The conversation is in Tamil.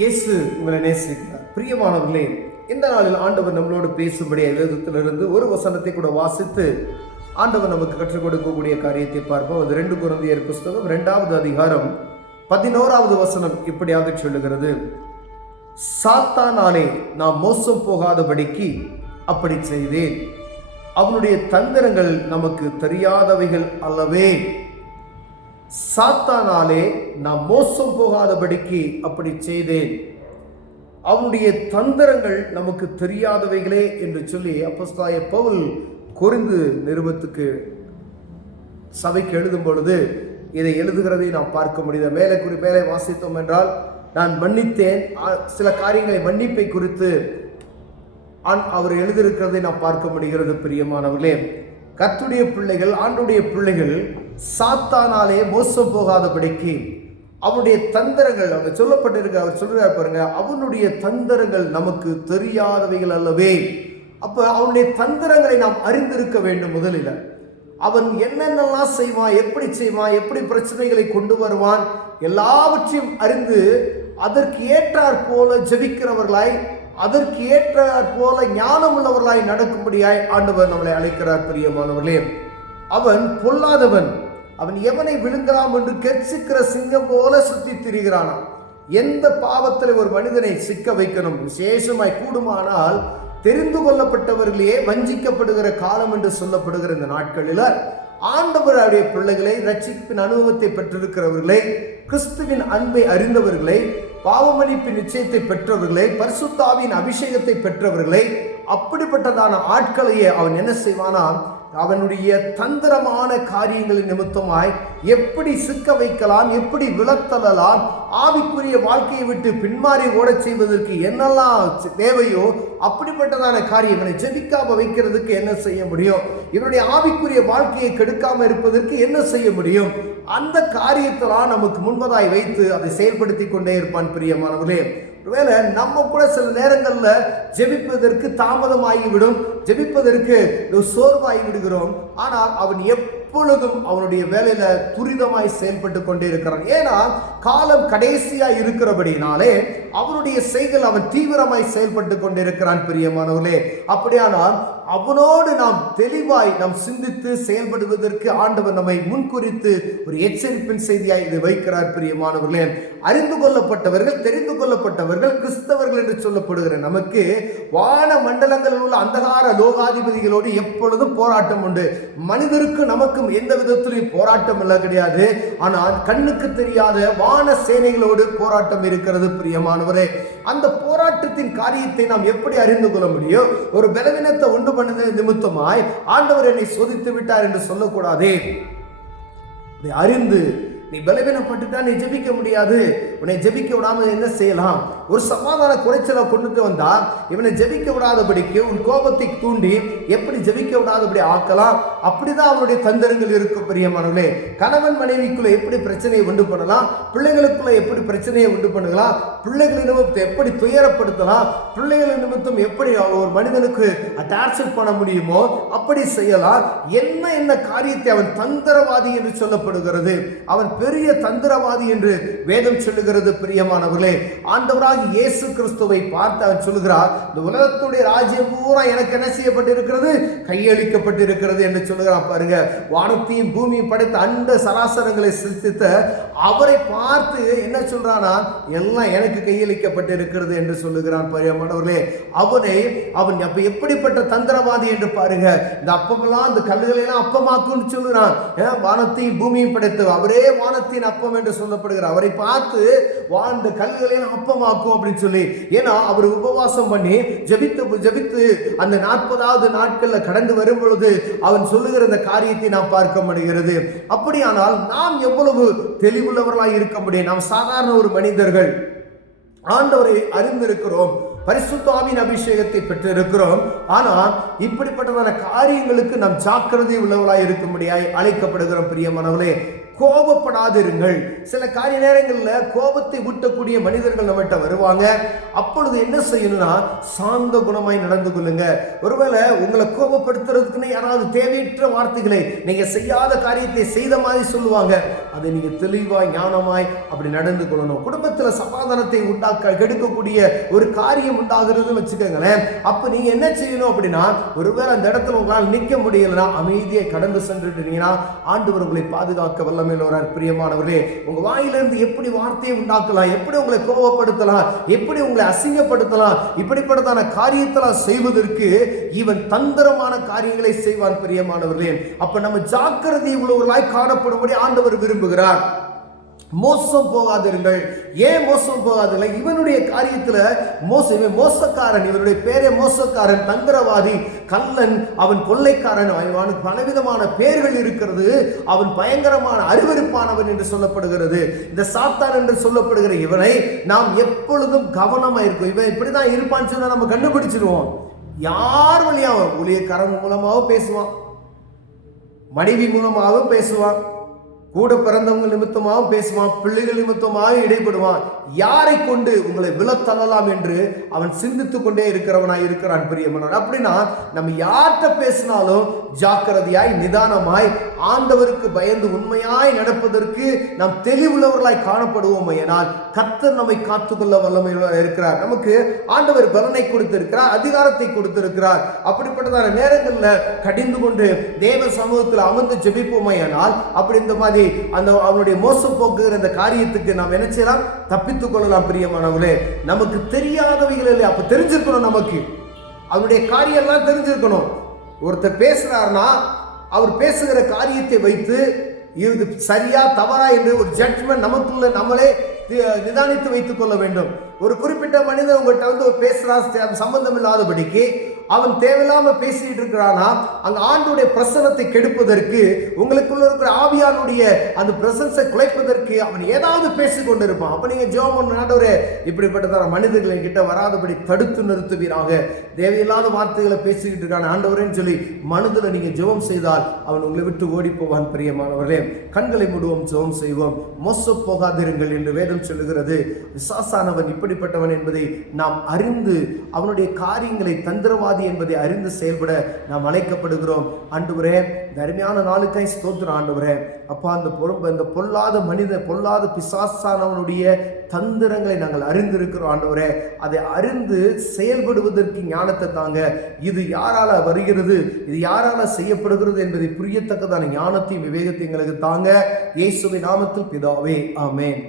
இயேசு உங்களை நேசிக்கிறார். பிரியமானவர்களே, இந்த நாளில் ஆண்டவர் நம்மளோடு பேசும்படி வேதத்திலிருந்து ஒரு வசனத்தை கூட வாசித்து ஆண்டவர் நமக்கு கற்றுக் கொடுக்கக்கூடிய காரியத்தை பார்ப்போம். அது 2 கொரிந்தியர் புஸ்தகம் 2வது அதிகாரம் 11வது வசனம் இப்படியாக சொல்லுகிறது: சாத்தானாலே நாம் மோசம் போகாதபடிக்கு அப்படி செய்தேன், அவனுடைய தந்திரங்கள் நமக்கு தெரியாதவைகள் அல்லவே. சாத்தானாலே நாம் மோசம் போகாதபடிக்கு அப்படி செய்தேன், அவனுடைய தந்திரங்கள் நமக்கு தெரியாதவைகளே என்று சொல்லி அப்போஸ்தலனாகிய பவுல் கொரிந்து நிருபத்துக்கு சபைக்கு எழுதும் பொழுது இதை எழுதுகிறதை நாம் பார்க்க முடியுது. மேலே வாசித்தோம் என்றால், நான் மன்னித்தேன், சில காரியங்களை மன்னிப்பை குறித்து அவர் எழுதியிருக்கிறதை நாம் பார்க்க முடிகிறது. பிரியமானவர்களே, கர்த்தருடைய பிள்ளைகள், ஆண்டுடைய பிள்ளைகள் சாத்தானாலே மோசம் போகாதபடிக்கு அவனுடைய தந்திரங்கள் அங்கே சொல்லப்பட்டிருக்க. அவர் சொல்றார் பாருங்க, அவனுடைய தந்திரங்கள் நமக்கு தெரியாதவைகள் அல்லவே. அப்ப அவனுடைய தந்திரங்களை நாம் அறிந்திருக்க வேண்டும். முதலில் அவன் என்னென்னலாம் செய்வான், எப்படி செய்வான், எப்படி பிரச்சனைகளை கொண்டு வருவான், எல்லாவற்றையும் அறிந்து அதற்கு ஏற்றாற் போல ஜெபிக்கிறவர்களாய், அதற்கு ஏற்றாற் போல ஞானம் உள்ளவர்களாய் நடக்கும்படியாய் ஆண்டவர் நம்மளை அழைக்கிறார். பிரியமானவர்களே, அவன் பொல்லாதவன், அவன் எவனை விழுங்கலாம் என்று கெர்ச்சிக்கிற சிங்கம் போல சுத்தி திரிகிறானாம். எந்த பாவத்தில் ஒரு மனிதனை சிக்க வைக்கணும், விசேஷமாய் கூடுமானால் தெரிந்து கொள்ளப்பட்டவர்களே வஞ்சிக்கப்படுகிற காலம் என்று சொல்லப்படுகிற இந்த நாட்களில் ஆண்டவருடைய பிள்ளைகளை, ரட்சிப்பின் அனுபவத்தை பெற்றிருக்கிறவர்களை, கிறிஸ்துவின் அன்பை அறிந்தவர்களை, பாவமன்னிப்பின் நிச்சயத்தை பெற்றவர்களை, பரிசுத்த ஆவியின் அபிஷேகத்தை பெற்றவர்களை, அப்படிப்பட்டதான ஆட்களையே அவன் என்ன செய்வானா, அவனுடைய தந்திரமான காரியங்களின் நிமித்தமாய் எப்படி சிக்க வைக்கலாம், எப்படி விலத்தலாம், ஆவிக்குரிய வாழ்க்கையை விட்டு பின்மாறி ஓடச் செய்வதற்கு என்னெல்லாம் தேவையோ அப்படிப்பட்டதான காரியம். இவனை ஜெபிக்காம வைக்கிறதுக்கு என்ன செய்ய முடியும், இவனுடைய ஆவிக்குரிய வாழ்க்கையை கெடுக்காம இருப்பதற்கு என்ன செய்ய முடியும், அந்த காரியத்தெல்லாம் நமக்கு முன்பதாய் வைத்து அதை செயல்படுத்தி கொண்டே இருப்பான். பிரியமானவர்களே, ஒருவேளை நம்ம கூட சில நேரங்களில் ஜெபிப்பதற்கு தாமதமாகிவிடும், ஜெபிப்பதற்கு சோர்வாகி விடுகிறோம். ஆனால் அவன் எப்பொழுதும் அவனுடைய வேலையில துரிதமாய் செயல்பட்டு கொண்டே இருக்கிறான். ஏன்னா காலம் கடைசியா இருக்கிறபடினாலே அவனுடைய செய்கள் அவன் தீவிரமாய் செயல்பட்டு கொண்டிருக்கிறான். பிரியமானவர்களே, அப்படியானால் அவனோடு நாம் தெளிவாய் நாம் சிந்தித்து செயல்படுவதற்கு ஆண்டவர் நம்மை முன்குறித்து ஒரு எச்சரிப்பின் செய்தியாய் இதை வைக்கிறார். பிரியமானவர்களே, அறிந்து கொள்ளப்பட்டவர்கள், தெரிந்து கொள்ளப்பட்டவர்கள், கிறிஸ்தவர்கள் என்று சொல்லப்படுகிற நமக்கு வான மண்டலங்களில் உள்ள அந்தகார லோகாதிபதிகளோடு எப்பொழுதும் போராட்டம் உண்டு. மனிதருக்கு நமக்கும் எந்த விதத்திலும் போராட்டம் இல்லை, கிடையாது. ஆனால் கண்ணுக்கு தெரியாத வான சேனைகளோடு போராட்டம் இருக்கிறது. பிரியமானவரே, அந்த போராட்டத்தின் காரியத்தை நாம் எப்படி அறிந்து கொள்ள முடியும்? ஒரு பலவீனத்தை உண்டு பண்ணது நிமித்தமாய் ஆண்டவர் என்னை சோதித்து விட்டார் என்று சொல்லக்கூடாதே. அறிந்து நீ பலவீனப்பட்டுட்டா நீ ஜெபிக்க முடியாது. உன்னை ஜெபிக்க விடாம என்ன செய்யலாம்? ஒரு சமாதான குறைச்சலை கொண்டுட்டு வந்தா இவனை ஜெபிக்க விடாதபடிக்கு உன் கோபத்தை தூண்டி எப்படி ஜெபிக்க விடாதபடி ஆக்கலாம். அப்படிதான் அவனுடைய தந்திரங்கள் இருக்கும். பிரியமானவர்களே, கணவன் மனைவிக்குள்ள எப்படி பிரச்சனையை உண்டு பண்ணலாம், பிள்ளைகளுக்குள்ள எப்படி பிரச்சனையை உண்டு பண்ணலாம், பிள்ளைகளின் நிமித்தம் எப்படி துயரப்படுத்தலாம், பிள்ளைகளின் நிமித்தம் எப்படி ஒரு மனிதனுக்கு டார்ச்சர் பண்ண முடியுமோ அப்படி செய்யலாம். என்ன காரியத்தை அவன் தந்திரவாதி என்று சொல்லப்படுகிறது, அவன் பெரிய தந்திரவாதி என்று வேதம் சொல்லுகிறது. பிரியமானவர்களே, ஆண்டவராக இயேசு கிறிஸ்துவை பார்த்து அவன் சொல்லுகிறார், இந்த உலகத்துடைய ராஜ்யம் பூரா எனக்கு என்ன செய்யப்பட்டிருக்கிறது, கையளிக்கப்பட்டிருக்கிறது என்று சொல்லுகிறான். பாருங்க, வானத்தையும் பூமியும் படைத்த அண்ட சராசரங்களை சிருஷ்டித்த அவரை பார்த்து என்ன சொல்றானா, எல்லாம் எனக்கு கையளிக்கப்பட்டிருக்கிறது என்று சொல்லுகிறான். பிரியமானவர்களே, அவன் எப்படிப்பட்ட தந்திரவாதி என்று பாருங்க. இந்த அப்பமெல்லாம், இந்த கல்லுகளை எல்லாம் அப்பமாக்குன்னு சொல்லுறான். வானத்தையும் பூமியும் படைத்து அவரே வானத்தின் அப்பம் என்று சொல்லப்படுகிறார். அவரை பார்த்து வாழ்ந்த கல்லுகளையும் அப்பமாக்கும் அப்படின்னு சொல்லி. ஏன்னா அவர் உபவாசம் பண்ணி ஜெபித்து அந்த 40வது நாட்கள்ல கடந்து வரும் பொழுது அவன் சொல்லுகிற இந்த காரியத்தை நாம் பார்க்க முடிகிறது. அப்படியானால் நாம் எவ்வளவு தெளிவுள்ளவர்களாய் இருக்க முடியும்? நாம் சாதாரண ஒரு மனிதர்கள், ஆண்டவரை அறிந்திருக்கிறோம், பரிசுத்த ஆவியின் அபிஷேகத்தை பெற்றிருக்கிறோம். ஆனால் இப்படிப்பட்டதான காரியங்களுக்கு நாம் ஜாக்கிரதை உள்ளவர்களாய் இருக்கும்படியாய் அழைக்கப்படுகிறோம். பிரியமானவர்களே, கோபப்படாதிருங்கள். சில காரிய நேரங்களில் கோபத்தை ஊட்டக்கூடிய மனிதர்கள் நம்மகிட்ட வருவாங்க. அப்பொழுது என்ன செய்யணும்னா சாந்த குணமாய் நடந்து கொள்ளுங்க. ஒருவேளை உங்களை கோபப்படுத்துறதுக்குன்னு யாராவது தேவையற்ற வார்த்தைகளை நீங்க செய்யாத காரியத்தை செய்த மாதிரி சொல்லுவாங்க. அதை நீங்க தெளிவாய் ஞானமாய் அப்படி நடந்து கொள்ளணும். குடும்பத்துல சமாதானத்தை உண்டாக்க கெடுக்கக்கூடிய ஒரு காரியம் உண்டாகிறதுன்னு வச்சுக்கோங்களேன். அப்ப நீங்க என்ன செய்யணும் அப்படின்னா, ஒருவேளை அந்த இடத்துல உங்களால் நிற்க முடியலன்னா அமைதியை கடந்து சென்றுட்டீங்கன்னா ஆண்டவர் உங்களை பாதுகாக்க வல்லமையுள்ளவரார். பிரியமானவர்களே, உங்க வாயிலிருந்து எப்படி வார்த்தையை உண்டாக்கலாம், எப்படி உங்களை கோபப்படுத்தலாம், எப்படி உங்களை அசிங்கப்படுத்தலாம், இப்படிப்பட்டதான காரியத்தெல்லாம் செய்வதற்கு இவன் தந்திரமான காரியங்களை செய்வான். பிரியமானவர்களே, அப்ப நம்ம ஜாக்கிரதை உள்ளவர்களாய் காணப்படும்படி ஆண்டவர் விரும்புகிறார். மோசம் போகாதிருங்கள். ஏன் மோசம் போகாதில்லை? இவனுடைய காரியத்துல இவன் மோசக்காரன், இவனுடைய பேரே மோசக்காரன், தந்திரவாதி, கள்ளன், அவன் கொள்ளைக்காரன், அவனுக்கு பலவிதமான பேர்கள் இருக்கிறது. அவன் பயங்கரமான அருவருப்பானவன் என்று சொல்லப்படுகிறது. இந்த சாத்தான் என்று சொல்லப்படுகிற இவனை நாம் எப்பொழுதும் கவனமா இருக்கும். இவன் இப்படிதான் இருப்பான்னு சொன்னா நம்ம கண்டுபிடிச்சிருவோம். யார் வழியாவும் ஊழியக்காரன் மூலமாகவும் பேசுவான், மனைவி மூலமாகவும் பேசுவான், கூட பிறந்தவங்க நிமித்தமாகவும் பேசுவான், பிள்ளைகள் நிமித்தமாக இடைப்படுவான். யாரை கொண்டு உங்களை விழத்தள்ளலாம் என்று அவன் சிந்தித்துக் கொண்டே இருக்கிறவனாய் இருக்கிறான். பிரியமானவர், அப்படின்னா நம்ம யார்கிட்ட பேசினாலும் ஜாக்கிரதையாய் நிதானமாய் ஆண்டவருக்கு பயந்து உண்மையாய் நடப்பதற்கு நாம் தெளிவுள்ளவர்களாய் காணப்படுவோம். ஏனால் கர்த்தர் நம்மை காத்துக்கொள்ள வல்லமையுள்ளவராய் இருக்கிறார். நமக்கு ஆண்டவர் பலனை கொடுத்திருக்கிறார், அதிகாரத்தை கொடுத்திருக்கிறார். அப்படிப்பட்டதான நேரங்களில் கடிந்து கொண்டு தேவ சமூகத்தில் அமர்ந்து ஜெபிப்போமையானால் அப்படி இந்த மாதிரி அந்த அவனுடைய மோசம் போக்குகிற அந்த காரியத்துக்கு நாம் என்ன செய்யலாம்? தப்பித்துக் கொள்ளலாம். பிரியமானவர்களே, நமக்கு தெரியாதவைகள் இல்லை, அப்ப தெரிஞ்சிருக்கணும். நமக்கு அவனுடைய காரியம் எல்லாம் தெரிஞ்சிருக்கணும். ஒருத்தர் பேசுறாருன்னா அவர் பேசுகிற காரியத்தை வைத்து இது சரியா தவறா என்று ஒரு ஜட்ஜ்மெண்ட் நமக்குள்ள நம்மளே நிதானித்து வைத்துக் கொள்ள வேண்டும். ஒரு குறிப்பிட்ட மனிதன் உங்கள்கிட்ட வந்து பேசுறா, சம்பந்தம் இல்லாதபடிக்கு அவன் தேவையில்லாம பேசிட்டு இருக்கிறானா, அங்க ஆண்டுடைய பிரசனத்தை கெடுப்பதற்கு, உங்களுக்குள்ள இருக்கிற ஆவியானுடைய அந்த பிரசன்ஸை குலைப்பதற்கு அவன் ஏதாவது பேசிக் கொண்டிருப்பான். அப்ப நீங்க ஜெபம் பண்ண, ஆண்டவரே இப்படிப்பட்டதான மனிதர்களை கிட்ட வராதபடி தடுத்து நிறுத்துவீராக. தேவையில்லாத வார்த்தைகளை பேசிக்கிட்டு இருக்கான ஆண்டவரேன்னு சொல்லி மனதில் நீங்க ஜெபம் செய்தால் அவன் உங்களை விட்டு ஓடி போவான். பிரியமானவர்களே, கண்களை மூடுவோம், ஜெபம் செய்வோம். மோசம் போகாதிருங்கள் என்று வேதம் சொல்லுகிறது. விசாசானவன் இப்படிப்பட்டவன் என்பதை நாம் அறிந்து அவனுடைய காரியங்களை தந்திரவாதி என்பதை அறிந்து செயல்பட நாம் அழைக்கப்படுகிறோம். ஆண்டவரே, இந்த அருமையான நாளுக்காய் ஸ்தோத்திரம் ஆண்டவரே. அப்பா, அந்த பொல்லாத பிசாசானவனுடைய தந்திரங்களை நாங்கள் அறிந்திருக்கிறோம் ஆண்டவரே. அதை அறிந்து செயல்படுவதற்கு ஞானத்தை தாங்க. இது யாரால வருகிறது, இது யாரால செய்யப்படுகிறது என்பதை புரியத்தக்கதான ஞானத்தையும் விவேகத்தையும் எங்களுக்கு தாங்க. இயேசுவின் நாமத்தில் பிதாவே, ஆமென்.